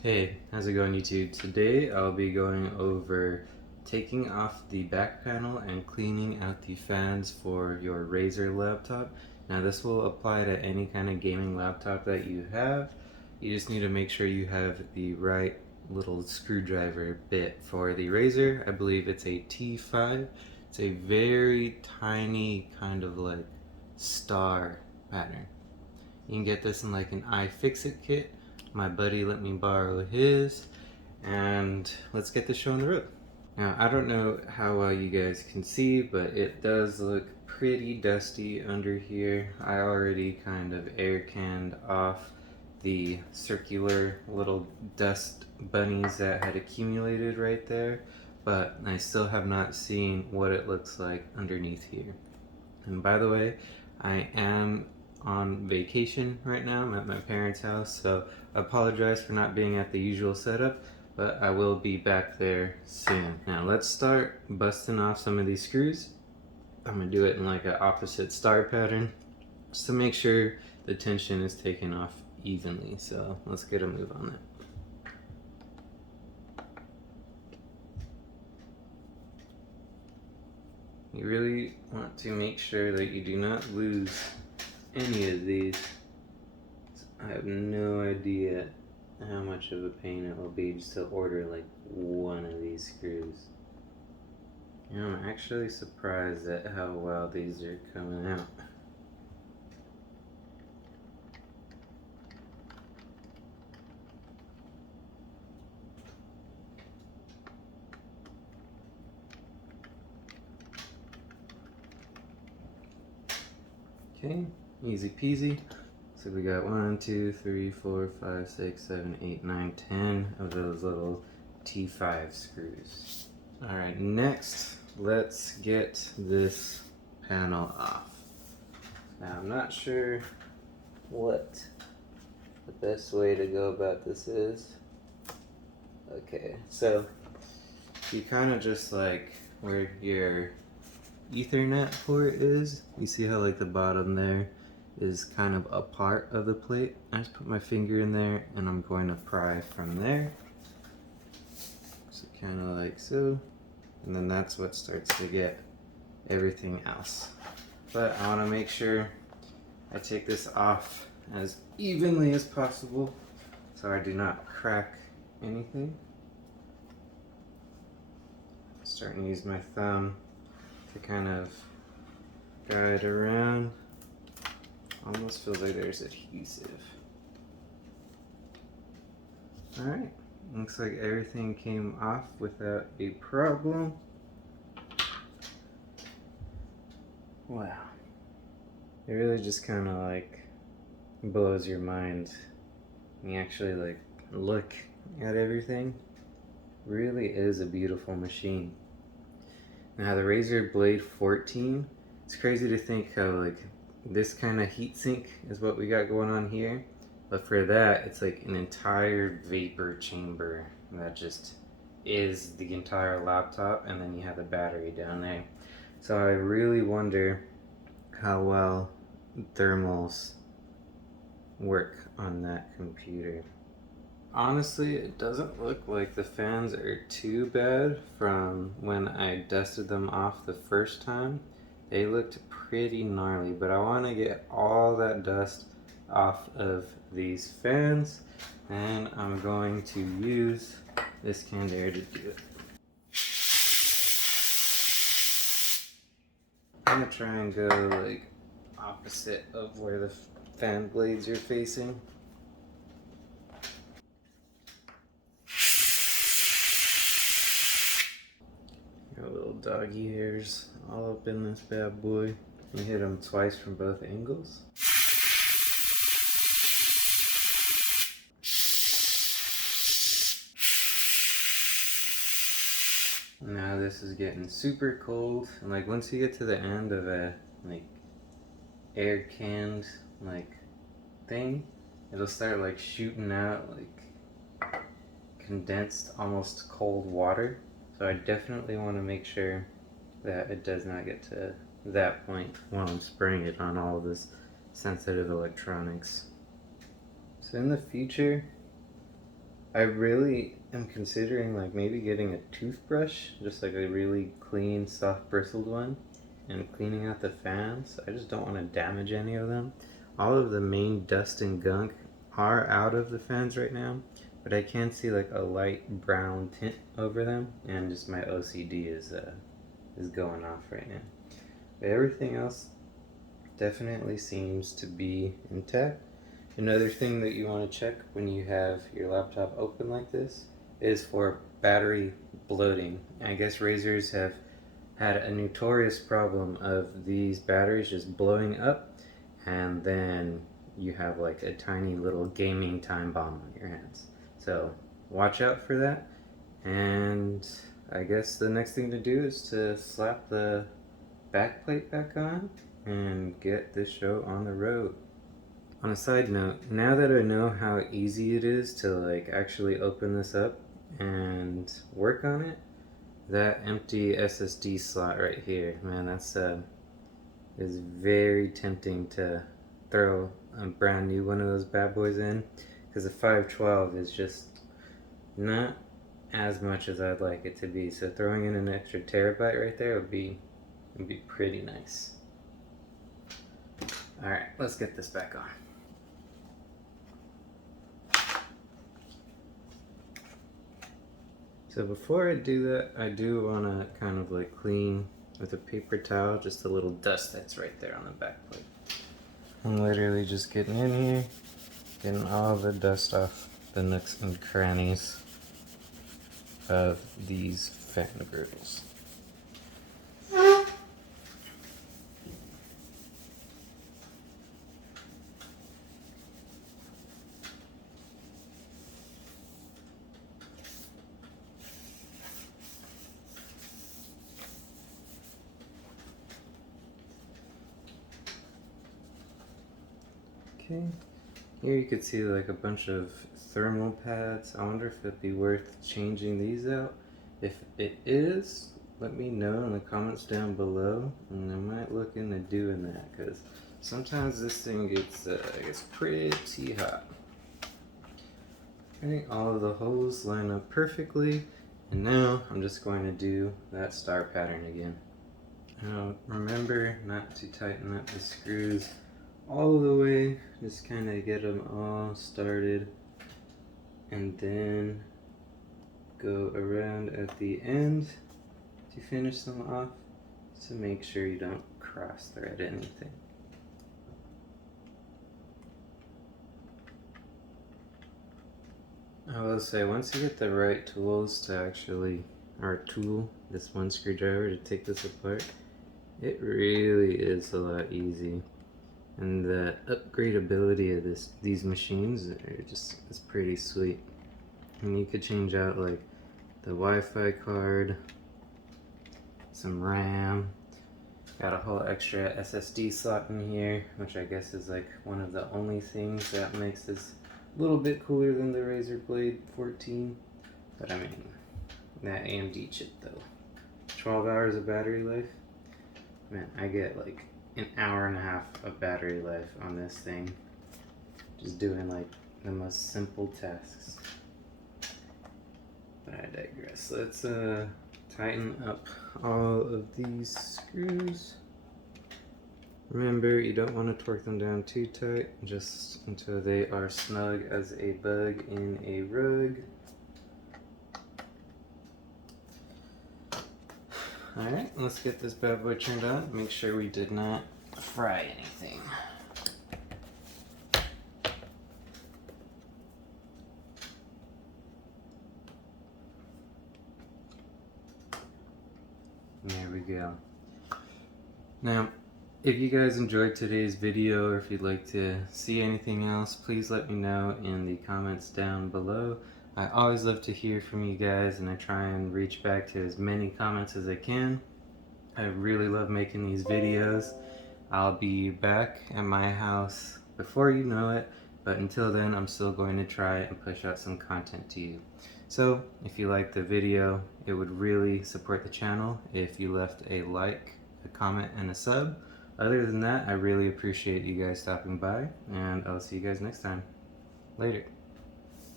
Hey, how's it going YouTube? Today I'll be going over taking off the back panel and cleaning out the fans for your Razer laptop. Now this will apply to any kind of gaming laptop that you have. You just need to make sure you have the right little screwdriver bit for the Razer. I believe it's a T5. It's a very tiny kind of like star pattern. You can get this in like an iFixit kit. My buddy let me borrow his, and let's get this show on the road. Now, I don't know how well you guys can see, but it does look pretty dusty under here. I already kind of air canned off the circular little dust bunnies that had accumulated right there, but I still have not seen what it looks like underneath here. And by the way, I am on vacation right now. I'm at my parents' house, so I apologize for not being at the usual setup, but I will be back there soon. Now let's start busting off some of these screws. I'm gonna do it in like an opposite star pattern just to make sure the tension is taken off evenly. So let's get a move on that. You really want to make sure that you do not lose any of these. I have no idea how much of a pain it will be just to order like one of these screws. You know, I'm actually surprised at how well these are coming out. Okay, easy peasy. So we got 1, 2, 3, 4, 5, 6, 7, 8, 9, 10 of those little T5 screws. Alright, next let's get this panel off. Now I'm not sure what the best way to go about this is. Okay, so you kind of just like where your Ethernet port is, you see how like the bottom there is kind of a part of the plate. I just put my finger in there and I'm going to pry from there. So kind of like so. And then that's what starts to get everything else. But I want to make sure I take this off as evenly as possible so I do not crack anything. Starting to use my thumb to kind of guide around. Almost feels like there's adhesive. Alright, looks like everything came off without a problem. Wow. It really just kind of like blows your mind when you actually like look at everything. It really is a beautiful machine. Now the Razer Blade 14, it's crazy to think how like this kind of heatsink is what we got going on here, but for that it's like an entire vapor chamber that just is the entire laptop, and then you have the battery down there. So I really wonder how well thermals work on that computer. Honestly, it doesn't look like the fans are too bad from when I dusted them off the first time. They looked pretty gnarly, but I want to get all that dust off of these fans, and I'm going to use this canned air to do it. I'm going to try and go like opposite of where the fan blades are facing. Got little doggy hairs all up in this bad boy. You hit them twice from both angles. Now this is getting super cold, and like once you get to the end of a like air canned like thing, it'll start like shooting out like condensed almost cold water. So I definitely want to make sure that it does not get to that point while I'm spraying it on all of this sensitive electronics. So in the future, I really am considering like maybe getting a toothbrush, just like a really clean, soft bristled one, and cleaning out the fans. I just don't want to damage any of them. All of the main dust and gunk are out of the fans right now, but I can see like a light brown tint over them, and just my OCD is going off right now. But everything else definitely seems to be intact. Another thing that you want to check when you have your laptop open like this is for battery bloating. I guess Razers have had a notorious problem of these batteries just blowing up, and then you have like a tiny little gaming time bomb on your hands. So watch out for that. And I guess the next thing to do is to slap the backplate back on and get this show on the road. On a side note, now that I know how easy it is to like actually open this up and work on it, that empty SSD slot right here, man, that's is very tempting to throw a brand new one of those bad boys in, because the 512 is just not as much as I'd like it to be. So throwing in an extra terabyte right there would be pretty nice. All right, let's get this back on. So before I do that, I do want to kind of like clean with a paper towel just the little dust that's right there on the back plate. I'm literally just getting in here, getting all the dust off the nooks and crannies of these fan girdles. Okay, here you can see like a bunch of thermal pads. I wonder if it'd be worth changing these out. If it is, let me know in the comments down below, and I might look into doing that, because sometimes this thing gets pretty hot. I think all of the holes line up perfectly, and now I'm just going to do that star pattern again. Now remember not to tighten up the screws all the way, just kind of get them all started, and then go around at the end to finish them off, to make sure you don't cross thread anything. I will say, once you get the right tools to actually, or tool, this one screwdriver to take this apart, it really is a lot easy. And the upgradability of these machines are it's pretty sweet. And you could change out like the Wi-Fi card, some RAM, got a whole extra SSD slot in here, which I guess is like one of the only things that makes this a little bit cooler than the Razer Blade 14. But I mean, that AMD chip though, 12 hours of battery life, man, I get like an hour and a half of battery life on this thing, just doing like the most simple tasks. But I digress. Let's tighten up all of these screws. Remember, you don't want to torque them down too tight, just until they are snug as a bug in a rug. Alright, let's get this bad boy turned on. Make sure we did not fry anything. There we go. Now, if you guys enjoyed today's video, or if you'd like to see anything else, please let me know in the comments down below. I always love to hear from you guys, and I try and reach back to as many comments as I can. I really love making these videos. I'll be back at my house before you know it, but until then, I'm still going to try and push out some content to you. So if you liked the video, it would really support the channel if you left a like, a comment, and a sub. Other than that, I really appreciate you guys stopping by, and I'll see you guys next time. Later.